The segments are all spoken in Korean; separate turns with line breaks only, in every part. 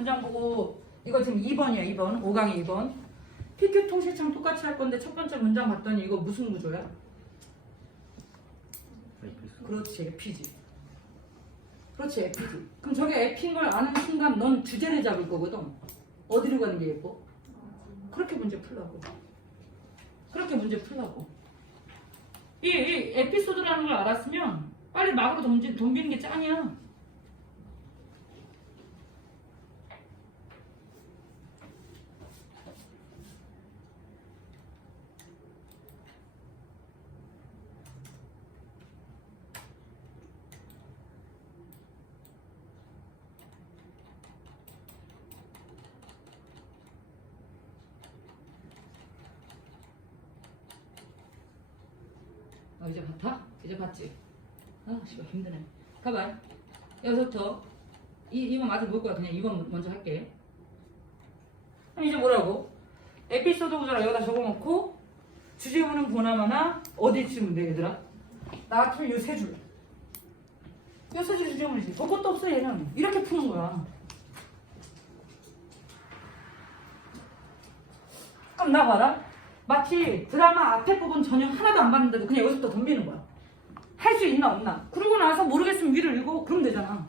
문장 보고 이거 지금 2번이야 2번. 5강의 2번. PQ 통실창 똑같이 할 건데 첫 번째 문장 봤더니 이거 무슨 구조야? 그렇지 에피지. 그렇지 에피지. 그럼 저게 에피인 걸 아는 순간 넌 주제를 잡을 거거든. 어디로 가는 게 예뻐? 그렇게 문제 풀라고. 그렇게 문제 풀라고. 이, 이 에피소드라는 걸 알았으면 빨리 막으로 덤지, 덤비는 게 짱이야 어, 이제 봤다? 이제 봤지? 아, 씨발 힘드네. 가봐. 여기서부터 이 2번 맞아 볼 거야. 그냥 2번 먼저 할게. 그럼 이제 뭐라고? 에피소드 구조라 여기다 적어놓고 주제문은 보나마나 어디 치면 돼 얘들아? 나 같으면 요세 줄. 요세 줄 주제문이지. 볼 것도 없어 얘는. 이렇게 푸는 거야. 그럼 나 봐라. 마치 드라마 앞에 부분 전혀 하나도 안 봤는데도 그냥 여기서부터 덤비는 거야. 할 수 있나 없나. 그러고 나서 모르겠으면 위를 읽어. 그럼 되잖아.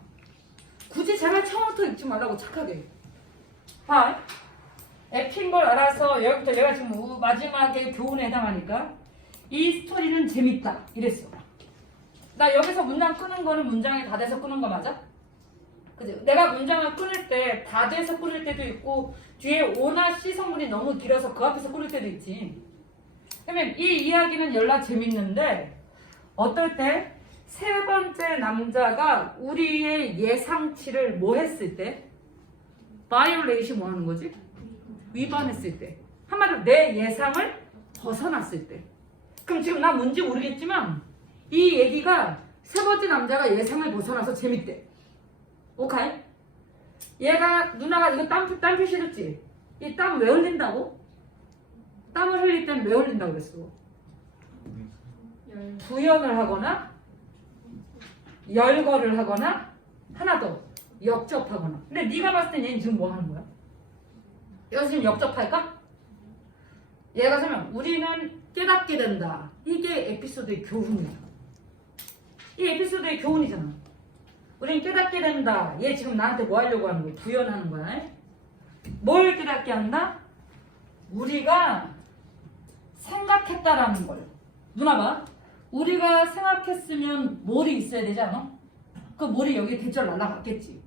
굳이 제발 처음부터 읽지 말라고 착하게. 봐. 앱인 걸 알아서 여기부터 얘가 지금 우- 마지막에 교훈에 해당하니까 이 스토리는 재밌다. 이랬어. 나 여기서 문장 끄는 거는 문장이 다 돼서 끄는 거 맞아? 그지? 내가 문장을 끊을 때 다 돼서 끊을 때도 있고 뒤에 오나 씨 성분이 너무 길어서 그 앞에서 끊을 때도 있지. 그러면 이 이야기는 열나 재밌는데 어떨 때 세 번째 남자가 우리의 예상치를 뭐 했을 때? 바이올레이션 뭐 하는 거지? 위반했을 때. 한마디로 내 예상을 벗어났을 때. 그럼 지금 나 뭔지 모르겠지만 이 얘기가 세 번째 남자가 예상을 벗어나서 재밌대. 오케이? 얘가 누나가 이거 땀, 땀 표시했지? 이 땀 왜 흘린다고? 땀을 흘릴 땐 왜 흘린다고 그랬어? 부연을 하거나 열거를 하거나 하나 더 역접하거나 근데 네가 봤을 땐 얘는 지금 뭐 하는 거야? 여기서 지금 역접할까? 얘가 설명 우리는 깨닫게 된다 이게 에피소드의 교훈이야 이 에피소드의 교훈이잖아 우리는 깨닫게 된다 얘 지금 나한테 뭐 하려고 하는 거야? 부연하는 거야 뭘 깨닫게 한다? 우리가 생각했다라는 걸 누나 봐 우리가 생각했으면 뭘이 있어야 되지 않아? 그 뭘이 여기 대절 날라갔겠지.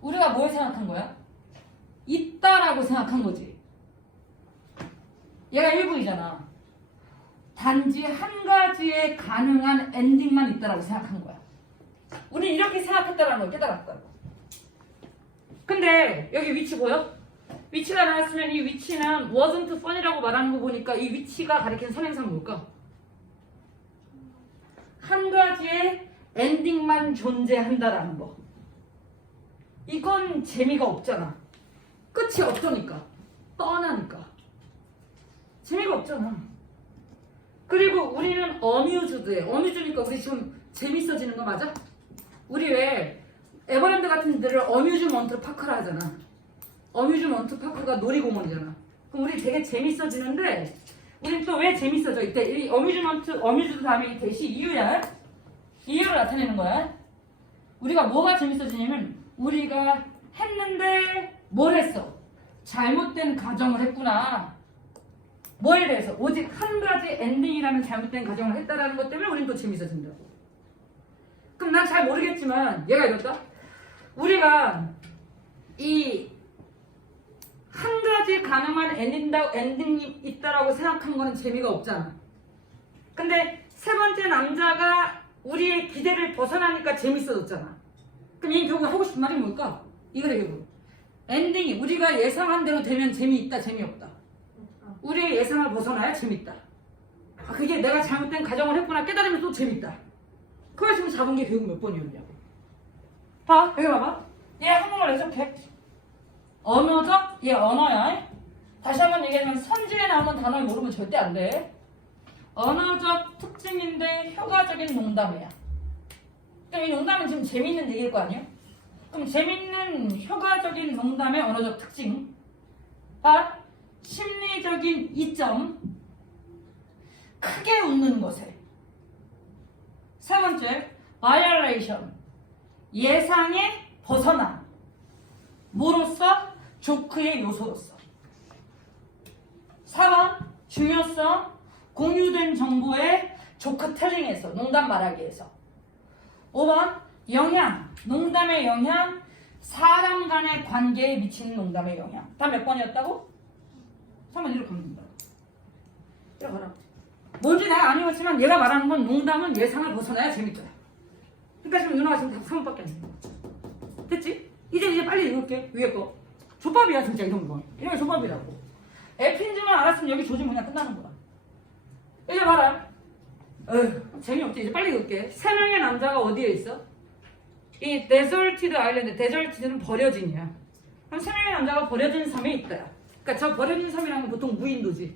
우리가 뭘 생각한 거야? 있다라고 생각한 거지. 얘가 1분이잖아. 단지 한 가지의 가능한 엔딩만 있다라고 생각한 거야. 우리 이렇게 생각했다라는 걸 깨달았다고. 근데 여기 위치 보여? 위치가 나왔으면 이 위치는 wasn't fun이라고 말하는 거 보니까 이 위치가 가리키는 선행사는 뭘까? 한 가지의 엔딩만 존재한다라는 거. 이건 재미가 없잖아. 끝이 없으니까. 뻔하니까. 재미가 없잖아. 그리고 우리는 어뮤즈드해. 어뮤즈니까 우리 지금 재밌어지는 거 맞아? 우리 왜 에버랜드 같은 데를 어뮤즈먼트 파크라 하잖아. 어뮤즈먼트 파크가 놀이공원이잖아. 그럼 우리 되게 재밌어지는데 우린 또 왜 재밌어져? 이때 이 어뮤즈먼트 어뮤즈드 다음에 이 대시 이유야. 이유를 나타내는 거야. 우리가 뭐가 재밌어지냐면 우리가 했는데 뭘 했어? 잘못된 가정을 했구나. 뭐에 대해서 오직 한 가지 엔딩이라는 잘못된 가정을 했다라는 것 때문에 우린 또 재밌어진다고. 그럼 난 잘 모르겠지만 얘가 이렇다. 우리가 이 한 가지 가능한 엔딩다, 엔딩이 있다라고 생각한 거는 재미가 없잖아. 근데 세 번째 남자가 우리의 기대를 벗어나니까 재밌어졌잖아. 그럼 이 결국 하고 싶은 말이 뭘까? 이거래 결국. 엔딩이 우리가 예상한 대로 되면 재미있다, 재미없다. 우리의 예상을 벗어나야 재밌다. 아, 그게 내가 잘못된 가정을 했구나 깨달으면 또 재밌다. 그걸 지금 잡은 게 결국 몇 번이었냐고. 봐, 여기 봐봐. 얘 한국말 해석해. 언어적? 얘 언어야. 다시 한번 얘기하면 선지에 나오는 단어를 모르면 절대 안 돼. 언어적 특징인데 효과적인 농담이야. 그럼 이 농담은 지금 재밌는 얘기일 거 아니야? 그럼 재밌는 효과적인 농담의 언어적 특징. 아, 심리적인 이점. 크게 웃는 것에. 세 번째, violation. 예상에 벗어남. 뭐로서? 조크의 요소로서. 4번, 중요성. 공유된 정보의 조크 텔링에서, 농담 말하기에서. 5번, 영향. 농담의 영향. 사람 간의 관계에 미치는 농담의 영향. 다 몇 번이었다고? 3번 이렇게 하면 된다. 이렇게 가라. 뭔지 안 읽었지만 얘가 말하는 건 농담은 예상을 벗어나야 재밌더라. 그러니까 지금 누나가 지금 다 3번밖에 안 돼. 됐지? 이제 이제 빨리 읽을게. 위에 거. 조밥이야 진짜 이런 거. 이런 게 조밥이라고. 에핀줄만 알았으면 여기 조지 그냥 끝나는 거야. 이제 봐라. 어휴, 재미없지. 이제 빨리 읽을게. 세 명의 남자가 어디에 있어? 이 데절티드 아일랜드, 데절티드는 버려진이야. 그럼 세 명의 남자가 버려진 섬에 있다. 그러니까 저 버려진 섬이라는 건 보통 무인도지.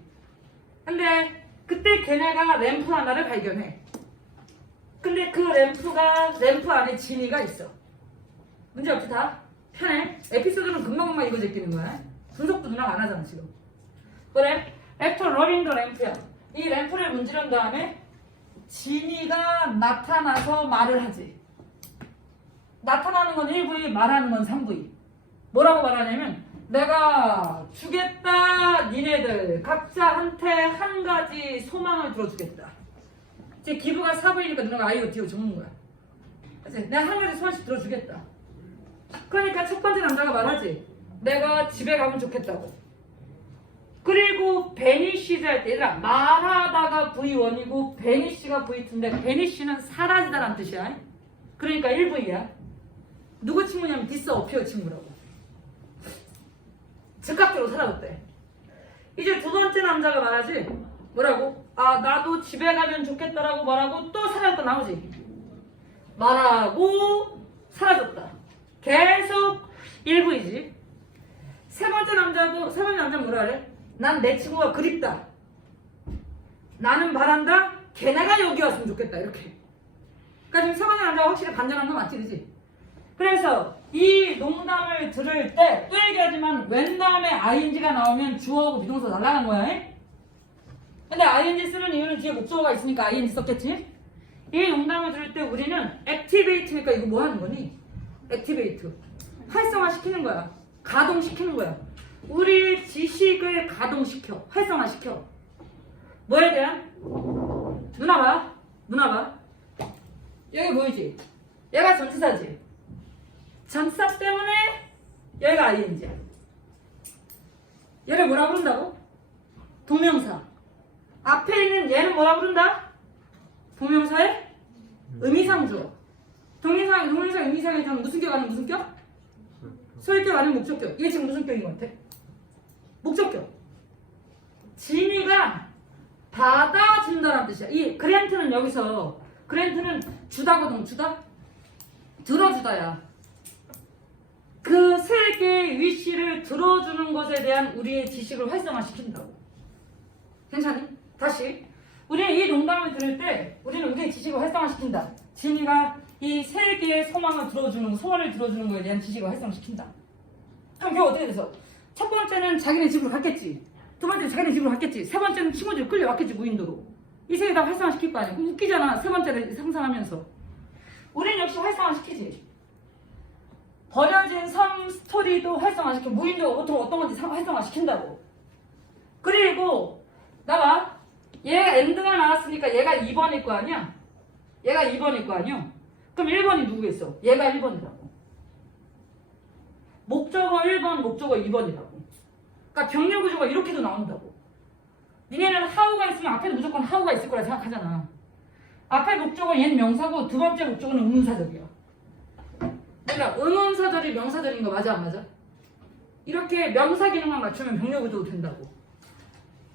근데 그때 걔네가 램프 하나를 발견해. 근데 그 램프가 램프 안에 지니가 있어. 문제 없지 다? 편해. 에피소드는 금방금방 이거 제끼는 거야. 분석도 누나가 안 하잖아 지금. 그래? 애터 러닝 더 램프야. 이 램프를 문지른 다음에 지니가 나타나서 말을 하지. 나타나는 건 1부위, 말하는 건 3부위. 뭐라고 말하냐면 내가 주겠다 니네들 각자한테 한 가지 소망을 들어주겠다. 이제 기부가 4부이니까 누나가 디오 적는 거야. 그치? 내가 한 가지 소원씩 들어주겠다. 그러니까 첫 번째 남자가 말하지. 내가 집에 가면 좋겠다고. 그리고 베니시즈 할 때, 얘들아, 말하다가 V1이고, 베니시가 V2인데, 베니시는 사라지다라는 뜻이야. 그러니까 1V야. 누구 친구냐면, 디스 어피어 친구라고. 즉각적으로 사라졌대. 이제 두 번째 남자가 말하지. 뭐라고? 아, 나도 집에 가면 좋겠다라고 말하고, 또 사라졌다 나오지. 말하고, 사라졌다. 계속 1V지. 세 번째 남자도 세 번째 남자는 뭐라 그래? 난 내 친구가 그립다. 나는 바란다. 걔네가 여기 왔으면 좋겠다. 이렇게. 그러니까 지금 세 번째 남자가 확실히 반전한 건 맞지, 그지? 그래서 이 농담을 들을 때 또 얘기하지만 웬 다음에 ing가 나오면 주어하고 비동사 날라간 거야. 에? 근데 ing 쓰는 이유는 뒤에 목적어가 있으니까 ing 썼겠지? 이 농담을 들을 때 우리는 activate니까 이거 뭐 하는 거니? activate. 활성화시키는 거야. 가동시키는 거야. 우리 지식을 가동시켜. 활성화시켜. 뭐에 대한? 누나 봐. 누나 봐. 여기 보이지? 얘가 전치사지. 전치사 때문에 얘가 ing야. 얘를 뭐라 부른다고? 동명사. 앞에 있는 얘는 뭐라 부른다? 동명사의 의미상 주어. 동명사, 동명사 의미상에 전 무슨 격 아닌 무슨 격? 소유격 아닌 목적격. 이게 지금 무슨 격인 것 같아? 목적격. 진이가 받아준다는 뜻이야. 이 그랜트는 여기서 그랜트는 주다거든. 주다? 들어주다야. 그세 개의 위치를 들어주는 것에 대한 우리의 지식을 활성화시킨다고. 괜찮니? 다시. 우리는 이 농담을 들을 때 우리는 우리의 지식을 활성화시킨다. 진이가 이세 개의 소망을 들어주는 소원을 들어주는 것에 대한 지식을 활성화시킨다. 그럼 결국 어떻게 돼서? 첫 번째는 자기네 집으로 갔겠지. 두 번째는 자기네 집으로 갔겠지. 세 번째는 친구들 끌려왔겠지 무인도로. 이세개다 활성화시킬 거 아니야. 웃기잖아. 세 번째를 상상하면서. 우리는 역시 활성화시키지. 버려진 섬 스토리도 활성화시켜. 무인도가 보통 어떤 건지 상- 활성화시킨다고. 그리고 나봐. 얘가 엔드가 나왔으니까 얘가 2번일 거 아니야? 얘가 2번일 거 아니야? 그럼 1번이 누구겠어? 얘가 1번이라고. 목적어 1번, 목적어 2번이라고. 그러니까 병렬 구조가 이렇게도 나온다고. 니네는 하우가 있으면 앞에도 무조건 하우가 있을 거라 생각하잖아. 앞에 목적어 얘는 명사고 두 번째 목적어는 의문사절이야. 그러니까 의문사절이 명사절인 거 맞아 안 맞아? 이렇게 명사 기능만 맞추면 병렬 구조도 된다고.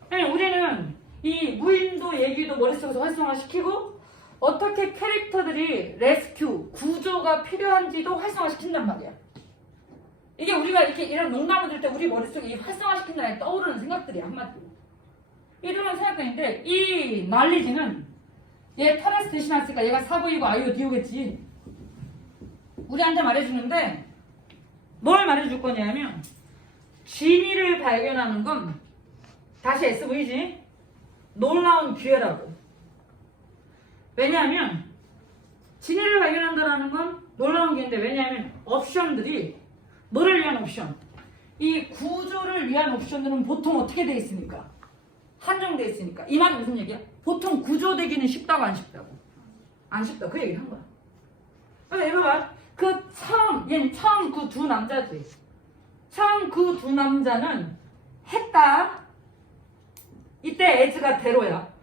아니 우리는 이 무인도 얘기도 머릿속에서 활성화시키고 어떻게 캐릭터들이 레스큐, 구조가 필요한지도 활성화시킨단 말이야. 이게 우리가 이렇게 이런 농담을 들을 때 우리 머릿속에 이 활성화시킨다는 떠오르는 생각들이야 한마디로. 이들은 생각들인데 이 난리지는 얘 터레스 대신했으니까 얘가 사부이고 아이오 디오겠지. 우리한테 말해주는데 뭘 말해줄 거냐면 진위를 발견하는 건 다시 SV지 놀라운 기회라고. 왜냐하면 진위를 발견한다라는 건 놀라운 기회인데 왜냐하면 옵션들이 뭐를 위한 옵션? 이 구조를 위한 옵션들은 보통 어떻게 돼 있습니까? 한정돼 있으니까 이 말이 무슨 얘기야? 보통 구조되기는 쉽다고 안 쉽다고 안 쉽다 그 얘기를 한 거야. 그래서 얘 봐봐 그 처음 얘는 처음 그 두 남자지. 처음 그 두 남자는 했다. 이때 에즈가 대로야.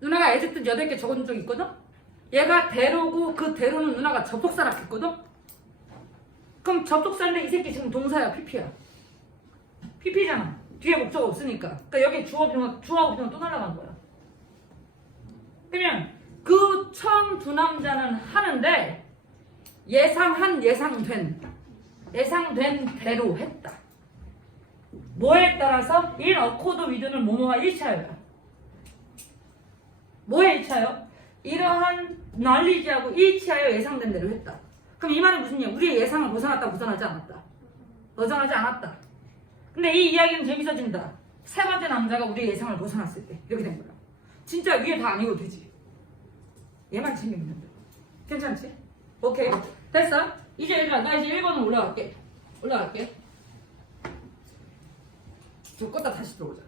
누나가 에즈 뜻 8개 적어준 적 있거든? 얘가 대로고 그 대로는 누나가 접속사라 했거든? 그럼 접속사인데 이 새끼 지금 동사야 PP야. PP잖아. 뒤에 목적 없으니까. 그러니까 여기 주어 주어하고 비동 또 날라간 거야. 그러면 그 두 남자는 하는데 예상한 예상된 예상된 대로 했다. 뭐에 따라서 in accord with는 뭐뭐와 일치하여야 뭐에 일치하여? 이러한 knowledge하고 일치하여 예상된 대로 했다. 그럼 이 말은 무슨 얘기야? 우리의 예상을 벗어났다 벗어나지 않았다. 벗어나지 않았다. 근데 이 이야기는 재밌어진다. 세 번째 남자가 우리의 예상을 벗어났을 때 이렇게 된 거야. 진짜 위에 다 아니고 되지 얘만 챙기면 된다. 괜찮지? 오케이. 됐어? 이제 얘들아 나 이제 1번으로 올라갈게. 올라갈게. 저 껐다 다시 들어오자